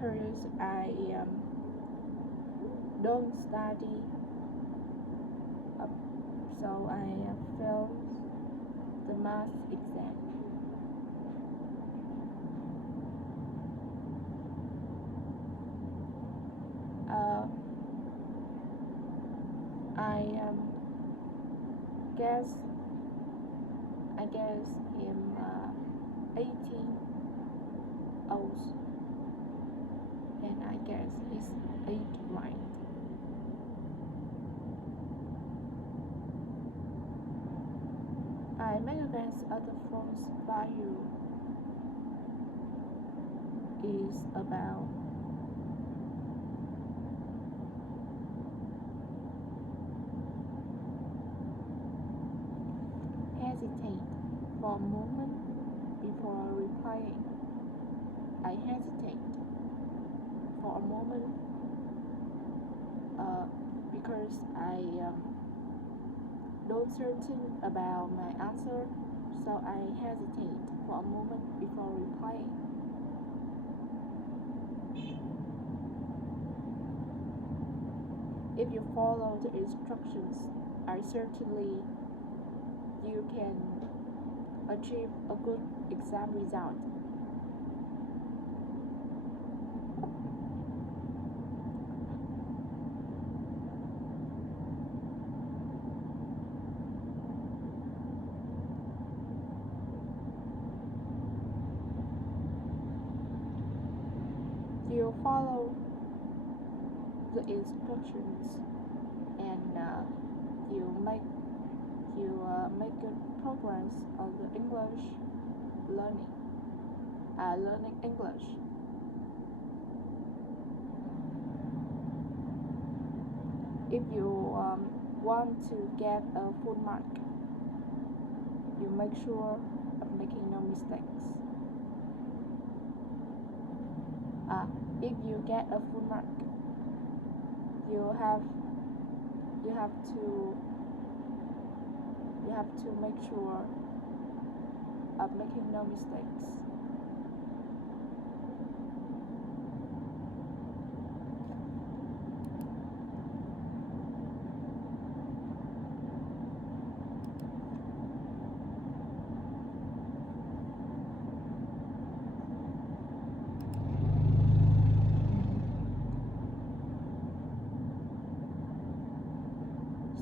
because I don't study, uh, so I failed the math exam. Uh, I guess I guess I'm 18 old, and I guess he's 8 right. I make against other forms value is about hesitate for a moment before replying. I hesitate for a moment because I not certain about my answer, so I hesitate for a moment before replying. If you follow the instructions, I certainly you can achieve a good exam result. You follow the instructions and you make good progress on the English learning. Learning English. If you want to get a full mark, you make sure of making no mistakes. If you get a full mark, you have you have to you have to make sure of making no mistakes.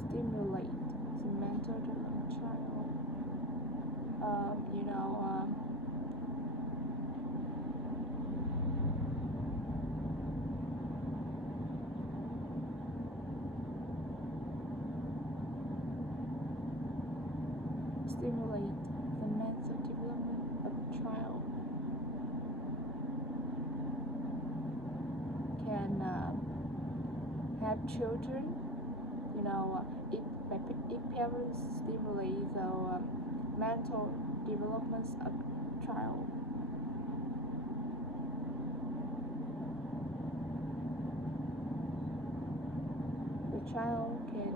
Stimulate the mental child. You know, stimulate the mental development of a child can have children. You know, if parents stimulate the mental development of child, the child can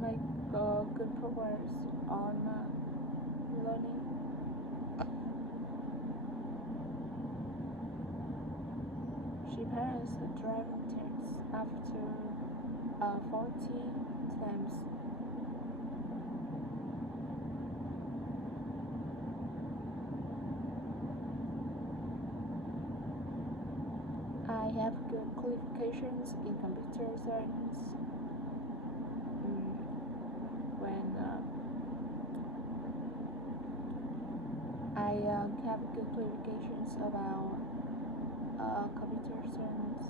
make good progress on learning. She passed a driving test after 40 times. I have good qualifications in computer science. When I have good qualifications about computer science.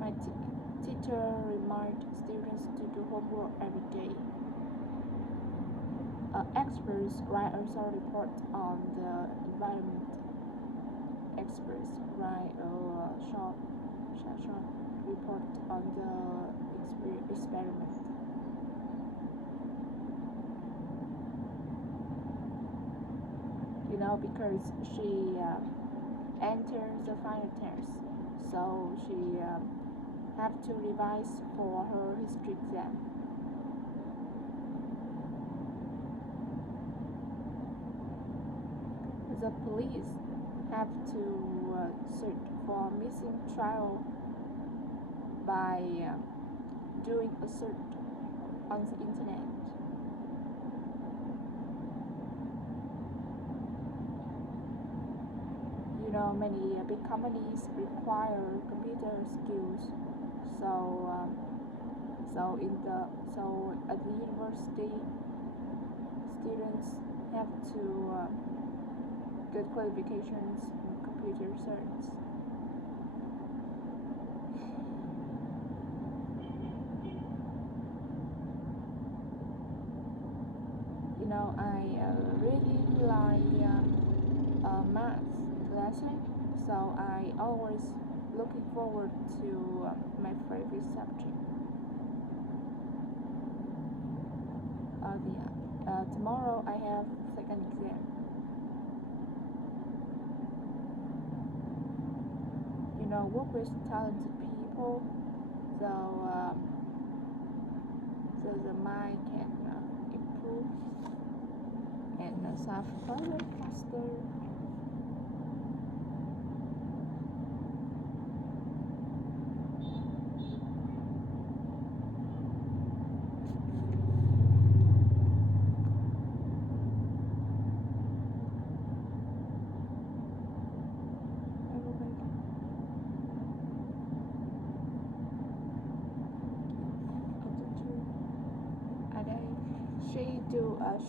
My teacher reminds students to do homework every day. Experts write also report on the environment. Experts write a short report on the experiment. You know, because enter the final test. So she have to revise for her history exam. The police have to search for missing child by doing a search on the internet. You know, many big companies require computer skills. So, so at the university, students have to get qualifications in computer science. You know, I really like math lesson, so I always looking forward to my favorite subject. Tomorrow I have second exam. You know, work with talented people, so the mind can improve and solve problem faster.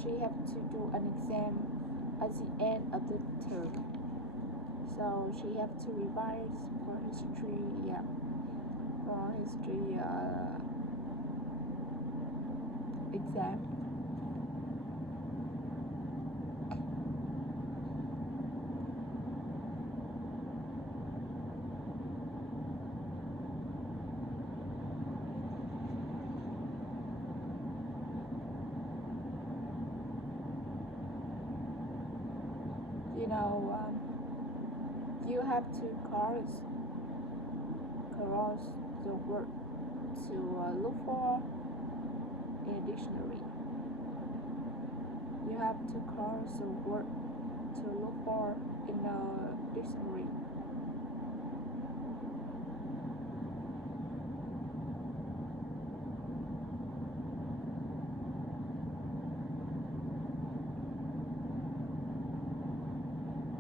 She have to do an exam at the end of the term, so she have to revise for history. Yeah, for history exam. You know, you have to cross the word to look for in a dictionary. You have to cross the word to look for in a dictionary.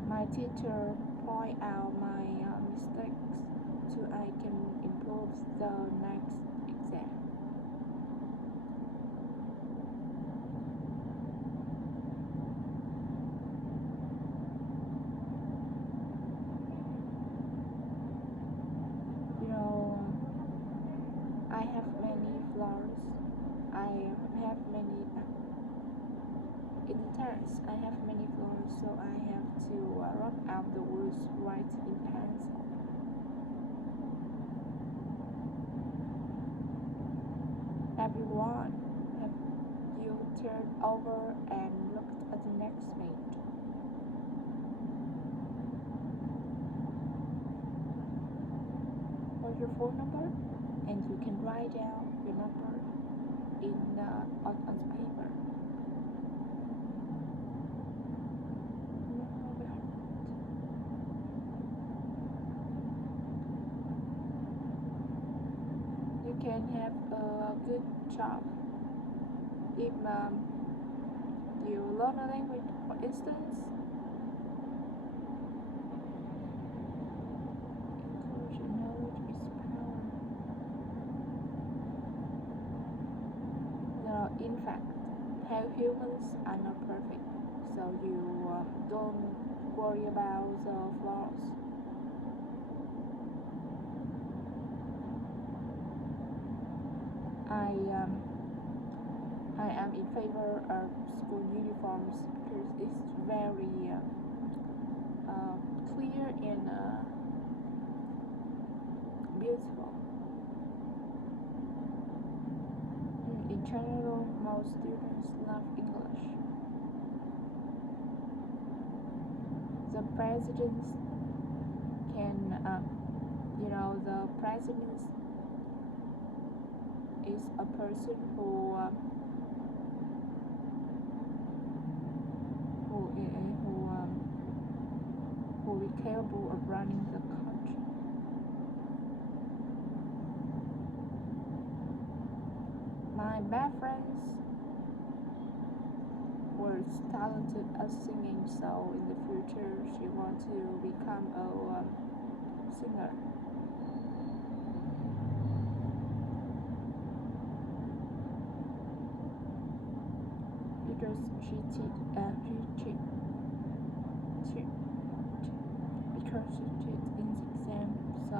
My teacher point out my mistakes so I can improve the next exam. You know, I have many flaws. I have many in the test. I have many flaws, so I have to rub out the words right in pencil. Everyone, have you turned over and looked at the next page? Or your phone number, and you can write down your number on the paper. You can have a good job if you learn a language, for instance. Knowledge is power. In fact, how humans are not perfect, so you don't worry about the flaws. I am in favor of school uniforms because it's very clear and beautiful. In general, most students love English. The presidents And the president is a person who is capable of running the country. My best friends was talented at singing, so in the future she wants to become a singer. Because she cheated in the exam, so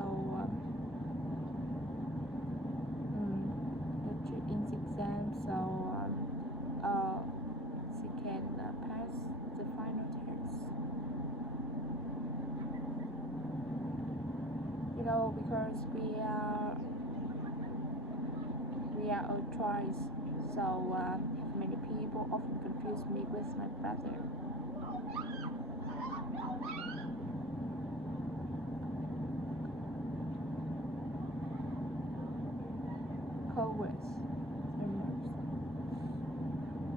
she cheated in the exam, so she can pass the final test. Because we are a twice, so many people often confuse me with my brother. Co-workers,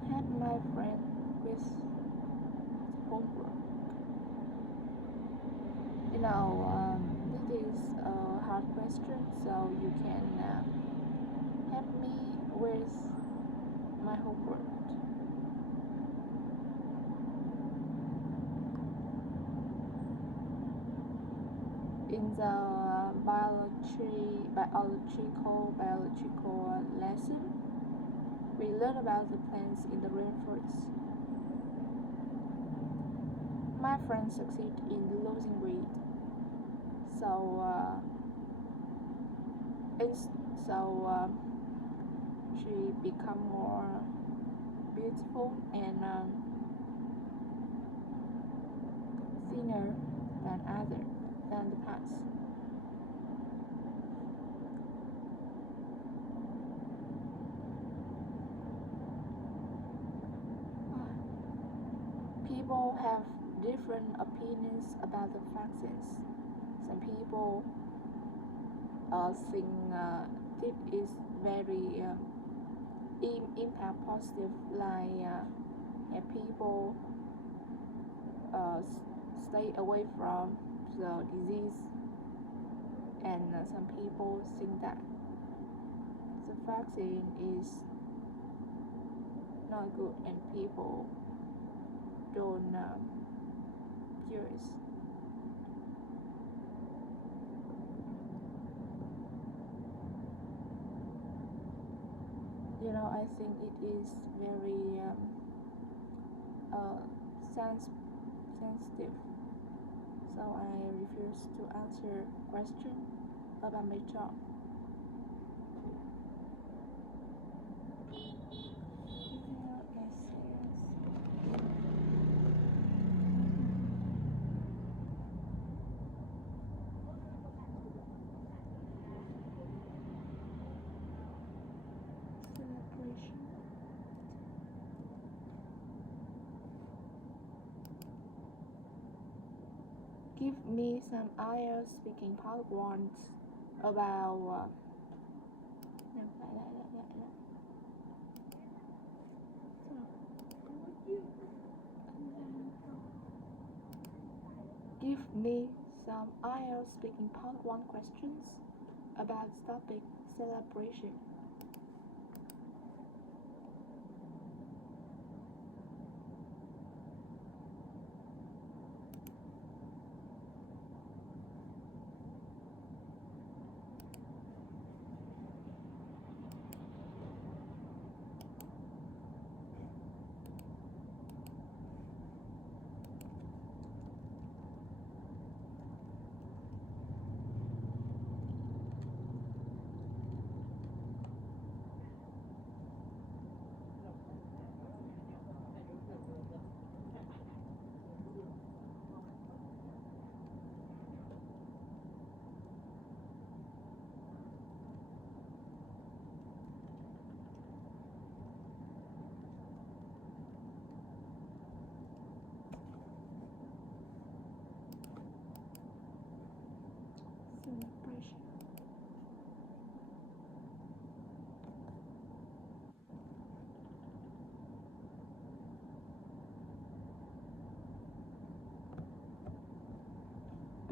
help my friend with homework. This is a hard question, so you can help me with my homework. In the biological lesson, we learn about the plants in the rainforest. My friend succeeded in losing weight, so she become more beautiful and thinner than the past. People have different opinions about the vaccines. Some people think it is very impact positive, like people stay away from the disease, and some people think that the vaccine is not good and people don't use. I think it is very sensitive, so I refuse to answer question about my job. Give me some IELTS speaking PowerPoints about Give me some IELTS speaking PowerPoint questions about topic celebration.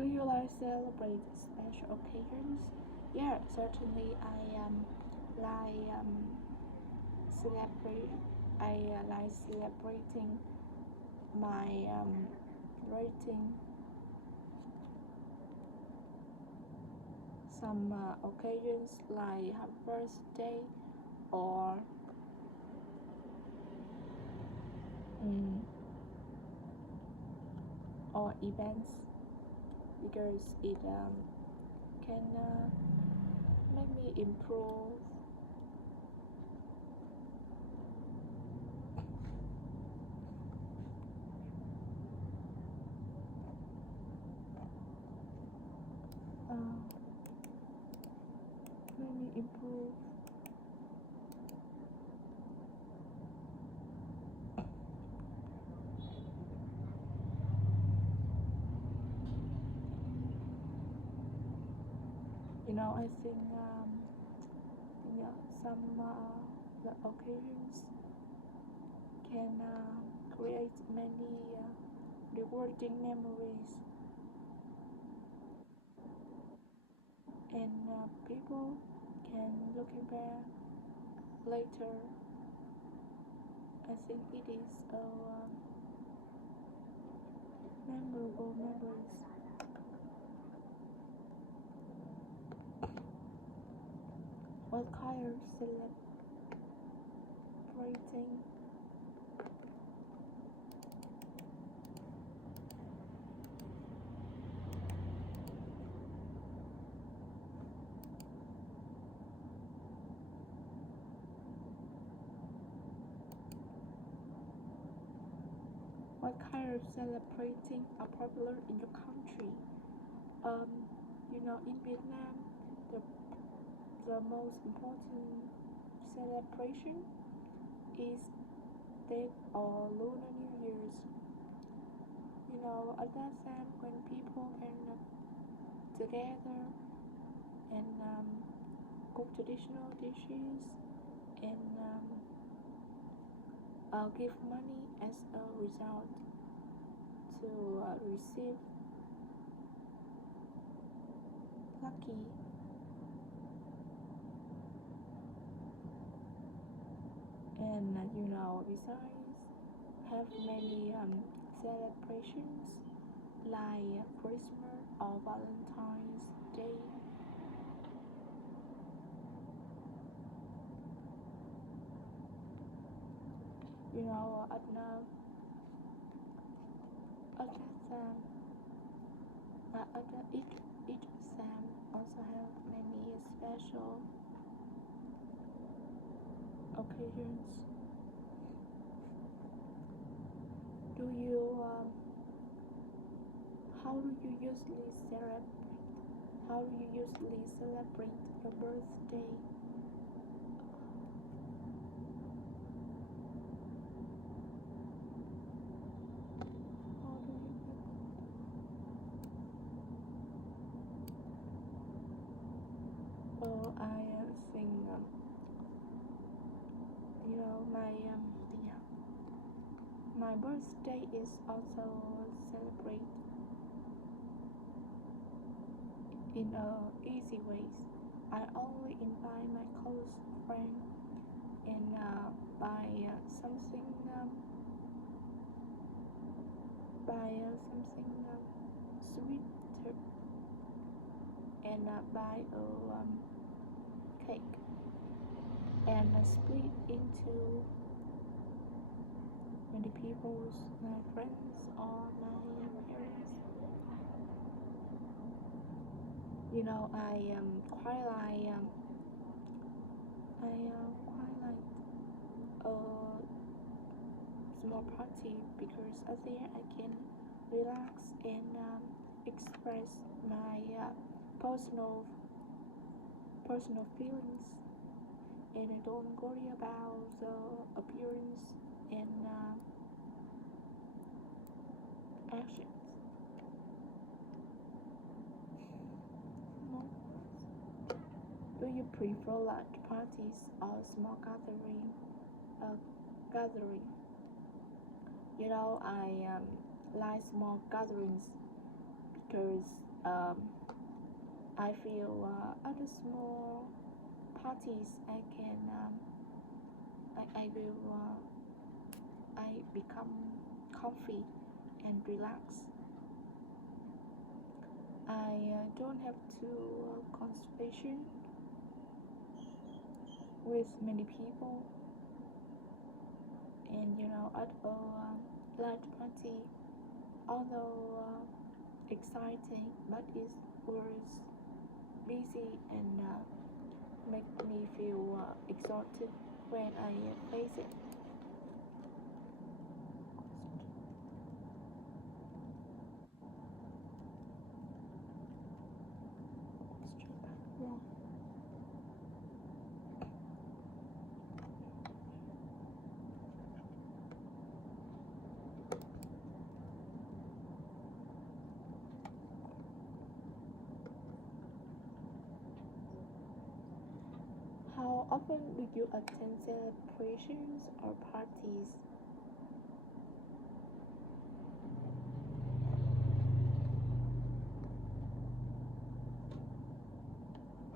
you like celebrate special occasions? Yeah, certainly like celebrate. I like celebrating my celebrating some occasions like her birthday or mm, or events because it can make me improve uh, make me improve I think some the occasions can create many rewarding memories and people can looking back later. I think it is a memorable memories. What kind of celebrating what kind of celebrating are popular in your country? Um, in Vietnam, the the most important celebration is Tet or Lunar New Year's. At that time when people can together and cook traditional dishes and give money as a result to receive lucky and besides have many celebrations like Christmas or Valentine's Day. At now at that time each Sam also have many special occasions. Do you how do you usually celebrate? How do you usually celebrate your birthday? How do you? Oh, I think yeah, my birthday is also celebrated in easy ways. I only invite my close friend and buy something sweeter and buy a cake and split into many people's my friends or my parents. I quite like quite like a small party because there I can relax and express my personal personal feelings and I don't worry about the appearance and actions. No. Do you prefer large parties or small gathering? Gathering. I like small gatherings because um, I feel at the small parties I can I will I become comfy and relax. I don't have to conversation with many people, and at a large party, although exciting, but it was busy and make me feel exhausted when I face it. How often do you attend celebrations or parties?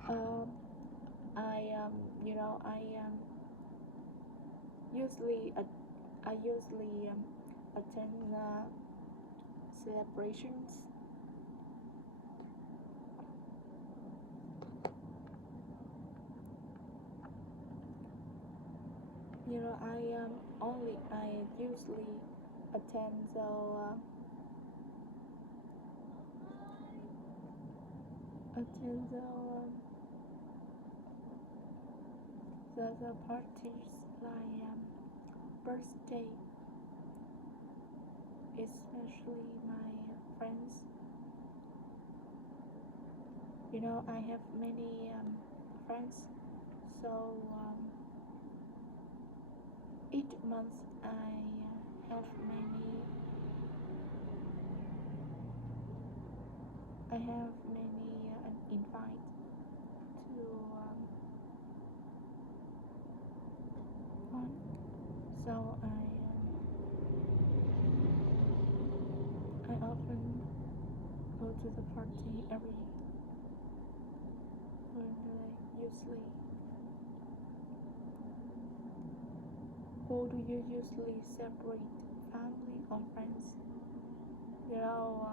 Um, I usually I usually attend celebrations. I usually attend the parties like birthday, especially my friends. I have many friends, so each month I have many invite to one. So I often go to the party every when usually. Who do you usually separate, family or friends? You know,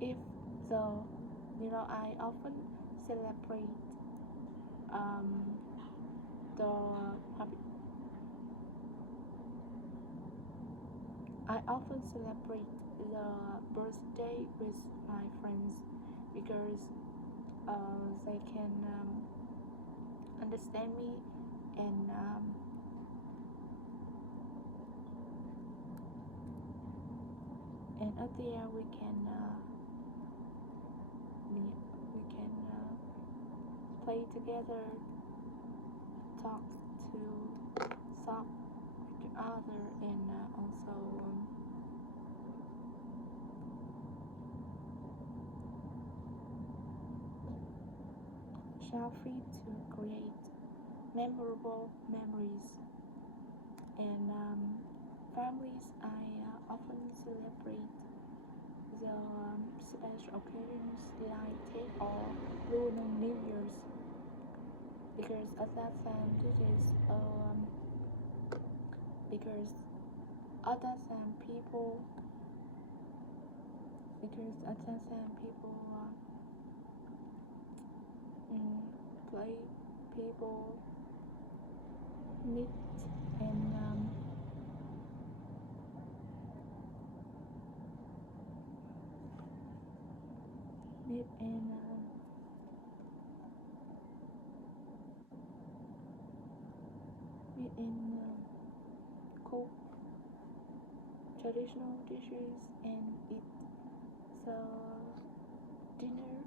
if the I often celebrate um, the I often celebrate the birthday with my friends because they can understand me and at the end we can play together, talk to talk with each other, and also shall free to create memorable memories. And families, I often celebrate the special occasions like Tet or Lunar New Year's because at that time this is because at that time people mm, play people meet and meet and meet and cook traditional dishes and eat the dinner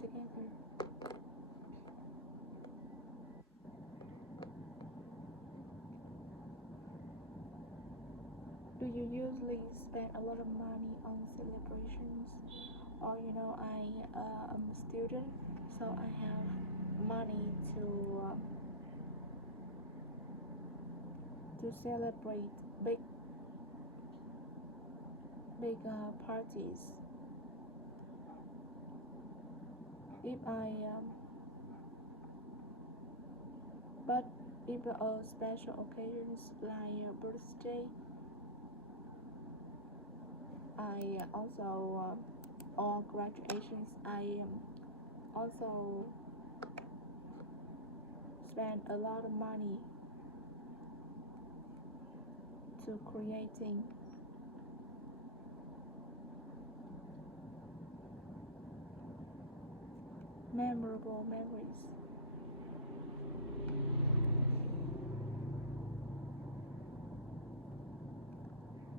together. Do you usually spend a lot of money on celebrations? Or I'm a student, so I have money to celebrate big big parties. If I but if special occasions like birthday, I also or graduations, I also spend a lot of money to creating memorable memories.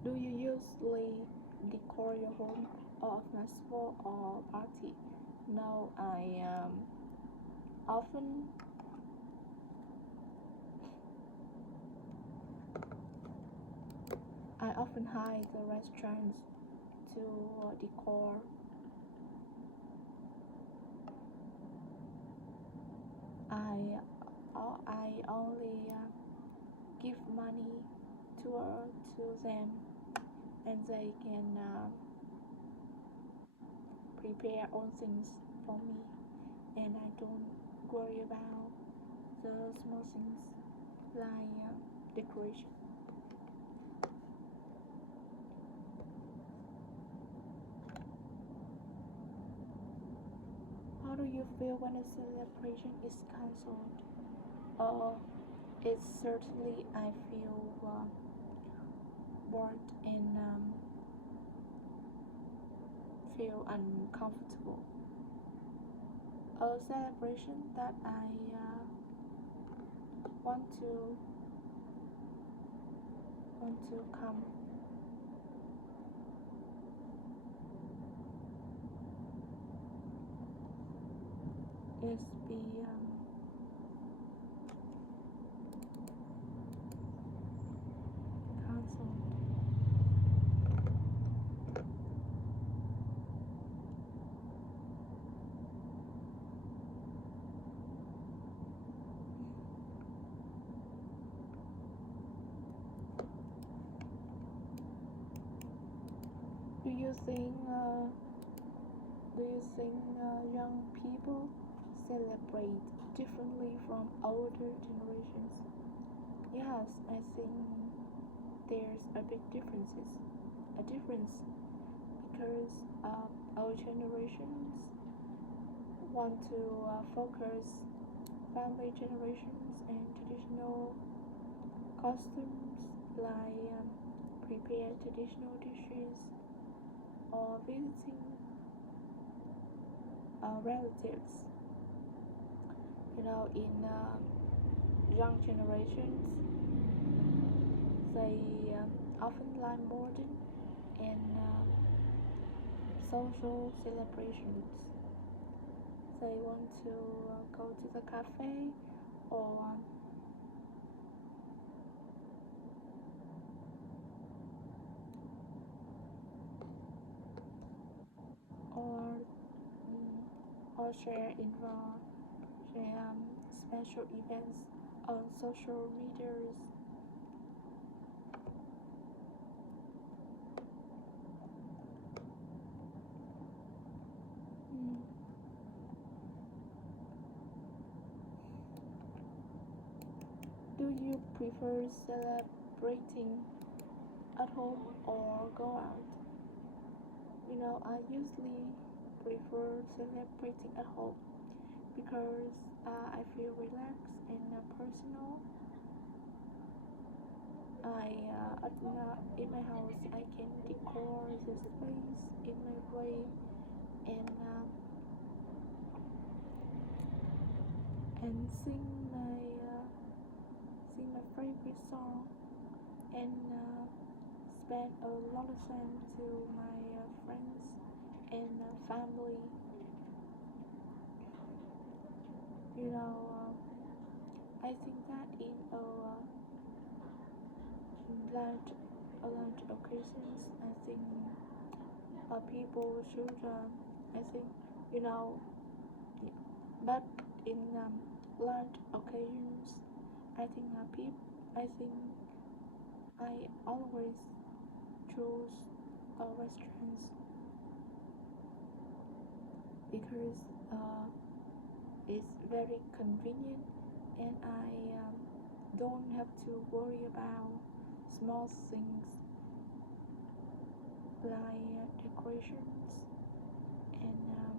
Do you usually decor your home or a festival or party? No, often I often hire the restaurants to decor. I only give money to them, and they can prepare all things for me, and I don't worry about the small things like decoration. How do you feel when a celebration is cancelled? It's certainly I feel bored and feel uncomfortable. A celebration that I want to come is be cancelled. Do you think young people celebrate differently from older generations? Yes, I think there's a big difference because our generations want to focus family generations and traditional customs like prepare traditional dishes or visiting relatives. In young generations, they often like modern and social celebrations. They want to go to the cafe or or share special events on social medias. Mm. Do you prefer celebrating at home or go out? I usually prefer celebrating at home because I feel relaxed and personal. In my house, I can decor the space in my way and sing my favorite song and spend a lot of time to my friends and family. I think that in large occasions, I think people should. I think you know, but in large occasions, I think I think I always choose restaurants because it's very convenient and I don't have to worry about small things like decorations and